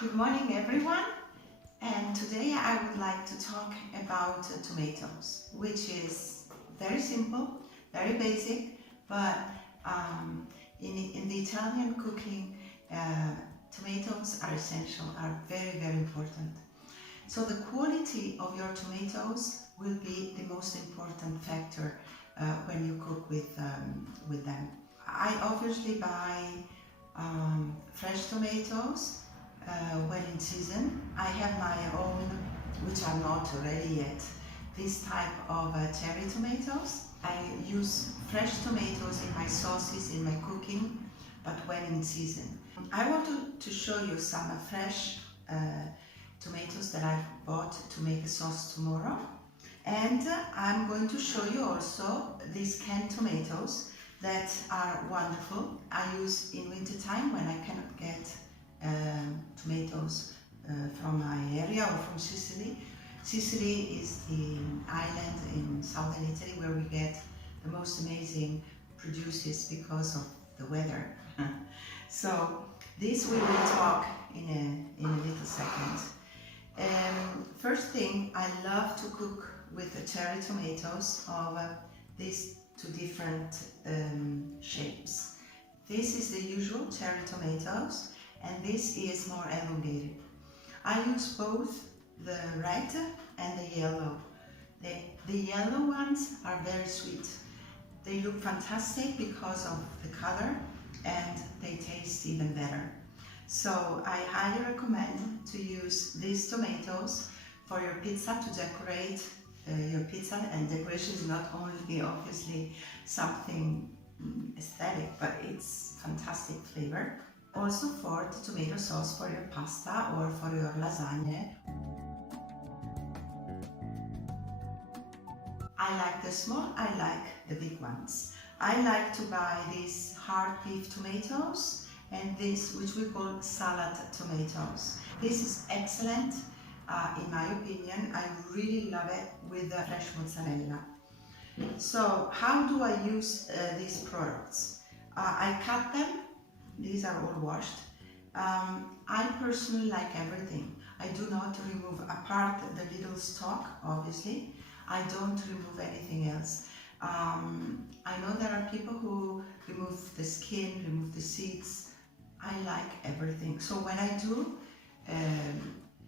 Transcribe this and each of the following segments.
Good morning, everyone. And today I would like to talk about tomatoes, which is very simple, very basic, but in the Italian cooking, tomatoes are essential, are very, very important. So the quality of your tomatoes will be the most important factor when you cook with them. I obviously buy fresh tomatoes when in season. I have my own, which are not ready yet, this type of cherry tomatoes. I use fresh tomatoes in my sauces, in my cooking, but when in season. I want to show you some fresh tomatoes that I've bought to make a sauce tomorrow. And I'm going to show you also these canned tomatoes that are wonderful. I use in winter time when I cannot get tomatoes from my area or from Sicily. Sicily is the island in southern Italy where we get the most amazing produces because of the weather. So this we will talk in a little second. First thing, I love to cook with the cherry tomatoes of these two different shapes. This is the usual cherry tomatoes, and this is more elongated. I use both the red and the yellow. The yellow ones are very sweet. They look fantastic because of the color, and they taste even better. So I highly recommend to use these tomatoes for your pizza, to decorate your pizza. And decoration is not only obviously something aesthetic, but it's fantastic flavor. Also for the tomato sauce for your pasta or for your lasagna. I like the small, I like the big ones. I like to buy these hard beef tomatoes and this, which we call salad tomatoes. This is excellent, in my opinion. I really love it with the fresh mozzarella. So how do I use these products? I cut them. These are all washed. I personally like everything. I do not remove, apart the little stalk, obviously. I don't remove anything else. I know there are people who remove the skin, remove the seeds. I like everything. So when I do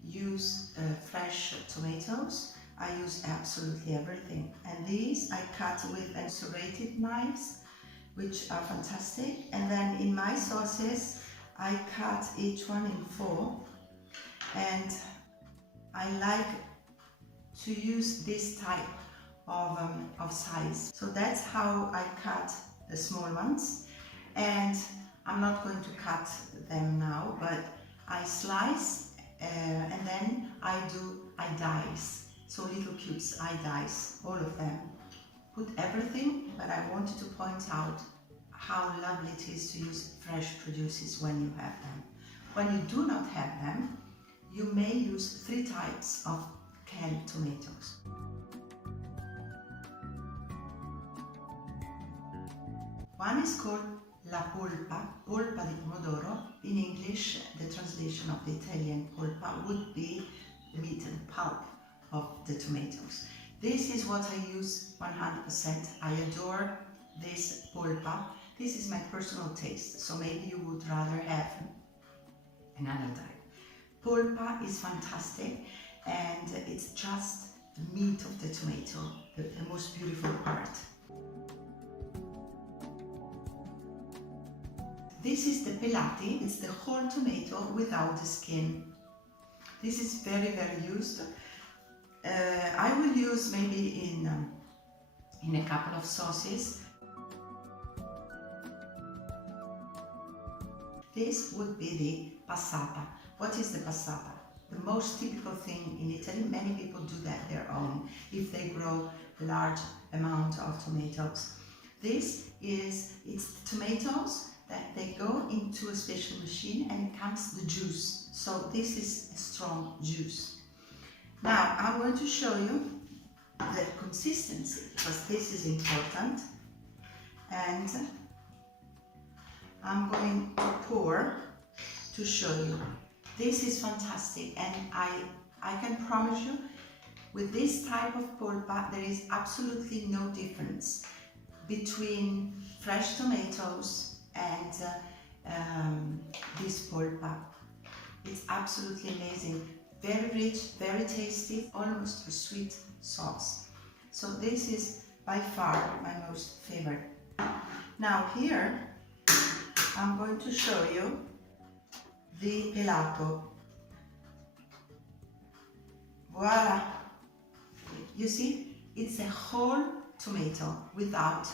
use fresh tomatoes, I use absolutely everything. And these I cut with serrated knives, which are fantastic. And then in my sauces, I cut each one in 4. And I like to use this type of size. So that's how I cut the small ones. And I'm not going to cut them now, but I slice and then I dice. So little cubes, I dice all of them. Put everything, but I wanted to point out how lovely it is to use fresh produces when you have them. When you do not have them, you may use 3 types of canned tomatoes. One is called la polpa, polpa di pomodoro. In English, the translation of the Italian polpa would be the meat and pulp of the tomatoes. This is what I use 100%. I adore this polpa. This is my personal taste, so maybe you would rather have another type. Polpa is fantastic, and it's just the meat of the tomato, the most beautiful part. This is the pelati. It's the whole tomato without the skin. This is very, very used. I will use maybe in a couple of sauces. This would be the passata. What is the passata? The most typical thing in Italy. Many people do that their own if they grow a large amount of tomatoes. It's tomatoes that they go into a special machine and it comes the juice. So this is a strong juice. Now I'm going to show you the consistency, because this is important. And I'm going to pour to show you. This is fantastic, and I can promise you, with this type of polpa, there is absolutely no difference between fresh tomatoes and this polpa. It's absolutely amazing. Very rich, very tasty, almost a sweet sauce. So this is by far my most favorite. Now here, I'm going to show you the pelato. Voila! You see, it's a whole tomato without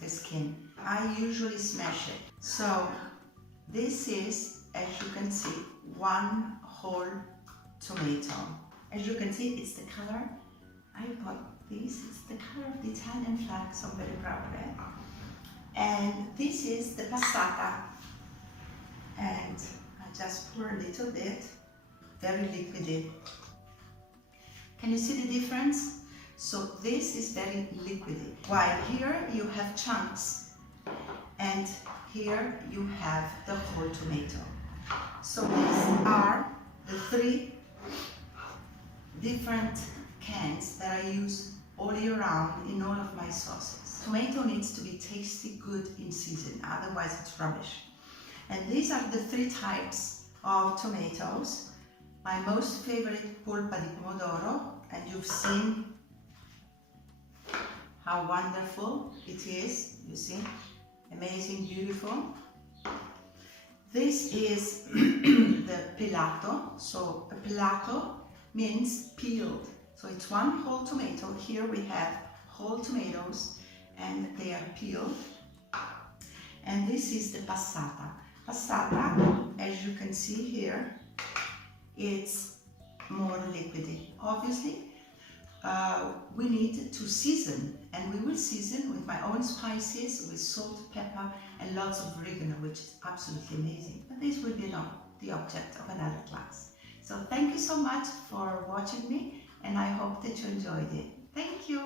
the skin. I usually smash it. So this is, as you can see, one whole tomato. As you can see, it's the color. I bought this. It's the color of the Italian flag, so I'm very proud of it. And this is the passata. And I just pour a little bit, very liquidy. Can you see the difference? So this is very liquidy, while here you have chunks, and here you have the whole tomato. So these are the three different cans that I use all year round in all of my sauces. Tomato needs to be tasty, good in season, otherwise it's rubbish. And these are the three types of tomatoes. My most favorite polpa di pomodoro, and you've seen how wonderful it is, you see, amazing, beautiful. This is the pelato. So a pelato means peeled. So it's one whole tomato. Here we have whole tomatoes and they are peeled. And this is the passata. Passata, as you can see here, it's more liquidy. Obviously, we need to season, and we will season with my own spices, with salt, pepper, and lots of oregano, which is absolutely amazing. But this will be the object of another class. So thank you so much for watching me, and I hope that you enjoyed it. Thank you.